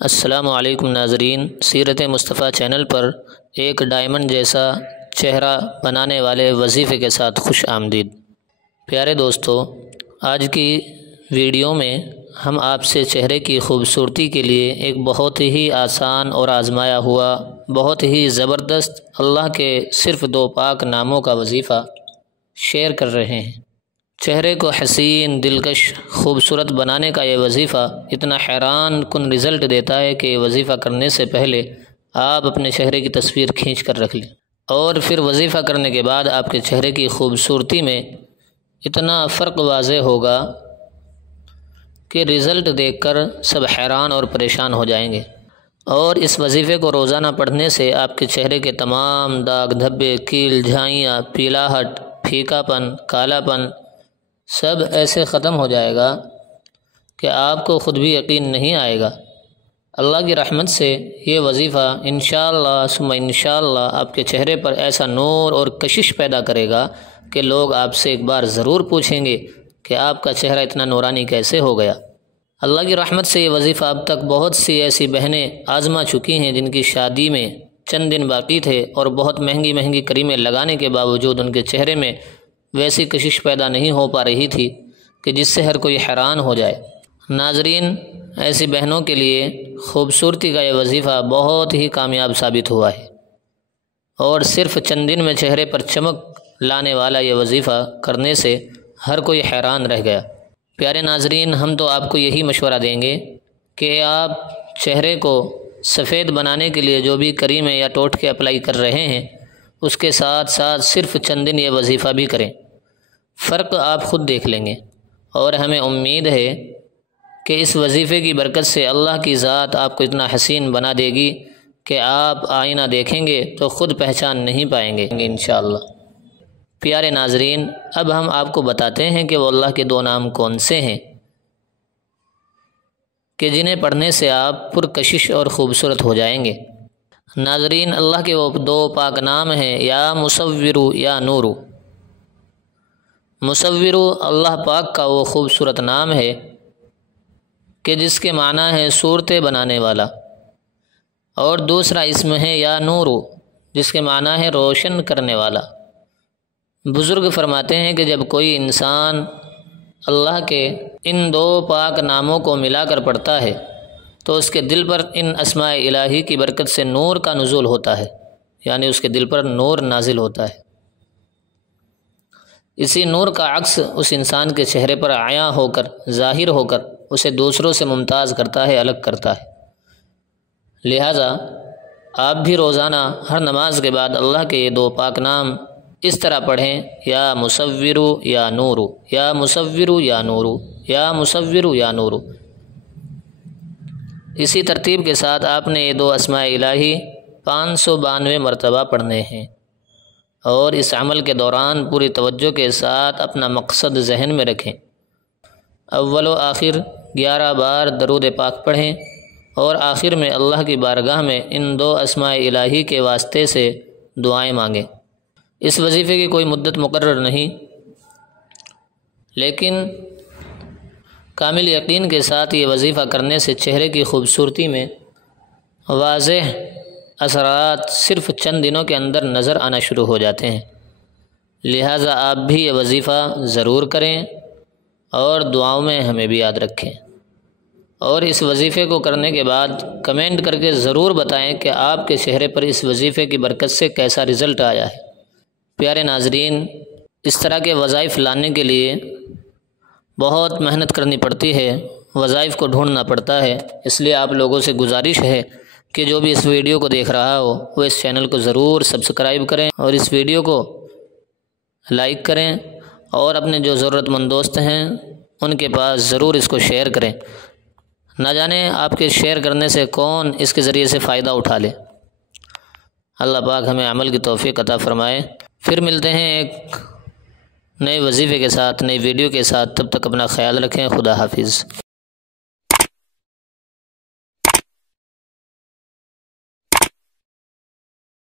السلام علیکم ناظرین، سیرت مصطفیٰ چینل پر ایک ڈائمنڈ جیسا چہرہ بنانے والے وظیفے کے ساتھ خوش آمدید۔ پیارے دوستو، آج کی ویڈیو میں ہم آپ سے چہرے کی خوبصورتی کے لیے ایک بہت ہی آسان اور آزمایا ہوا، بہت ہی زبردست اللہ کے صرف 2 پاک ناموں کا وظیفہ شیئر کر رہے ہیں۔ چہرے کو حسین، دلکش، خوبصورت بنانے کا یہ وظیفہ اتنا حیران کن رزلٹ دیتا ہے کہ یہ وظیفہ کرنے سے پہلے آپ اپنے چہرے کی تصویر کھینچ کر رکھ لیں، اور پھر وظیفہ کرنے کے بعد آپ کے چہرے کی خوبصورتی میں اتنا فرق واضح ہوگا کہ رزلٹ دیکھ کر سب حیران اور پریشان ہو جائیں گے۔ اور اس وظیفے کو روزانہ پڑھنے سے آپ کے چہرے کے تمام داغ دھبے، کیل، جھائیاں، پیلاہٹ، پھیکا پن، کالا پن سب ایسے ختم ہو جائے گا کہ آپ کو خود بھی یقین نہیں آئے گا۔ اللہ کی رحمت سے یہ وظیفہ انشاءاللہ ثم انشاءاللہ آپ کے چہرے پر ایسا نور اور کشش پیدا کرے گا کہ لوگ آپ سے ایک بار ضرور پوچھیں گے کہ آپ کا چہرہ اتنا نورانی کیسے ہو گیا۔ اللہ کی رحمت سے یہ وظیفہ اب تک بہت سی ایسی بہنیں آزما چکی ہیں جن کی شادی میں چند دن باقی تھے اور بہت مہنگی مہنگی کریمیں لگانے کے باوجود ان کے چہرے میں ویسی کشش پیدا نہیں ہو پا رہی تھی کہ جس سے ہر کوئی حیران ہو جائے۔ ناظرین، ایسی بہنوں کے لیے خوبصورتی کا یہ وظیفہ بہت ہی کامیاب ثابت ہوا ہے، اور صرف چند دن میں چہرے پر چمک لانے والا یہ وظیفہ کرنے سے ہر کوئی حیران رہ گیا۔ پیارے ناظرین، ہم تو آپ کو یہی مشورہ دیں گے کہ آپ چہرے کو سفید بنانے کے لیے جو بھی کریمیں یا ٹوٹکے اپلائی کر رہے ہیں اس کے ساتھ ساتھ صرف چند دن یہ وظیفہ بھی کریں، فرق آپ خود دیکھ لیں گے، اور ہمیں امید ہے کہ اس وظیفے کی برکت سے اللہ کی ذات آپ کو اتنا حسین بنا دے گی کہ آپ آئینہ دیکھیں گے تو خود پہچان نہیں پائیں گے انشاءاللہ۔ پیارے ناظرین، اب ہم آپ کو بتاتے ہیں کہ وہ اللہ کے 2 نام کون سے ہیں کہ جنہیں پڑھنے سے آپ پرکشش اور خوبصورت ہو جائیں گے۔ ناظرین، اللہ کے وہ 2 پاک نام ہیں، یا مصورو یا نورو۔ مصورو اللہ پاک کا وہ خوبصورت نام ہے کہ جس کے معنی ہے صورتیں بنانے والا، اور دوسرا اسم ہے یا نورو جس کے معنی ہے روشن کرنے والا۔ بزرگ فرماتے ہیں کہ جب کوئی انسان اللہ کے ان 2 پاک ناموں کو ملا کر پڑھتا ہے تو اس کے دل پر ان اسماء الہی کی برکت سے نور کا نزول ہوتا ہے، یعنی اس کے دل پر نور نازل ہوتا ہے۔ اسی نور کا عکس اس انسان کے چہرے پر عیاں ہو کر، ظاہر ہو کر اسے دوسروں سے ممتاز کرتا ہے، الگ کرتا ہے۔ لہٰذا آپ بھی روزانہ ہر نماز کے بعد اللہ کے یہ 2 پاک نام اس طرح پڑھیں، یا مصورو یا نورو، یا مصورو یا نورو، یا مصورو یا نورو۔ اسی ترتیب کے ساتھ آپ نے یہ 2 اسماء الہی 592 مرتبہ پڑھنے ہیں، اور اس عمل کے دوران پوری توجہ کے ساتھ اپنا مقصد ذہن میں رکھیں۔ اول و آخر 11 بار درود پاک پڑھیں، اور آخر میں اللہ کی بارگاہ میں ان 2 اسماء الہی کے واسطے سے دعائیں مانگیں۔ اس وظیفے کی کوئی مدت مقرر نہیں، لیکن کامل یقین کے ساتھ یہ وظیفہ کرنے سے چہرے کی خوبصورتی میں واضح اثرات صرف چند دنوں کے اندر نظر آنا شروع ہو جاتے ہیں۔ لہٰذا آپ بھی یہ وظیفہ ضرور کریں، اور دعاؤں میں ہمیں بھی یاد رکھیں، اور اس وظیفے کو کرنے کے بعد کمنٹ کر کے ضرور بتائیں کہ آپ کے چہرے پر اس وظیفے کی برکت سے کیسا رزلٹ آیا ہے۔ پیارے ناظرین، اس طرح کے وظائف لانے کے لیے بہت محنت کرنی پڑتی ہے، وظائف کو ڈھونڈنا پڑتا ہے، اس لیے آپ لوگوں سے گزارش ہے کہ جو بھی اس ویڈیو کو دیکھ رہا ہو وہ اس چینل کو ضرور سبسکرائب کریں، اور اس ویڈیو کو لائک کریں، اور اپنے جو ضرورت مند دوست ہیں ان کے پاس ضرور اس کو شیئر کریں۔ نہ جانے آپ کے شیئر کرنے سے کون اس کے ذریعے سے فائدہ اٹھا لے۔ اللہ پاک ہمیں عمل کی توفیق عطا فرمائے۔ پھر ملتے ہیں ایک نئے وظیفے کے ساتھ، نئی ویڈیو کے ساتھ، تب تک اپنا خیال رکھیں۔ خدا حافظ۔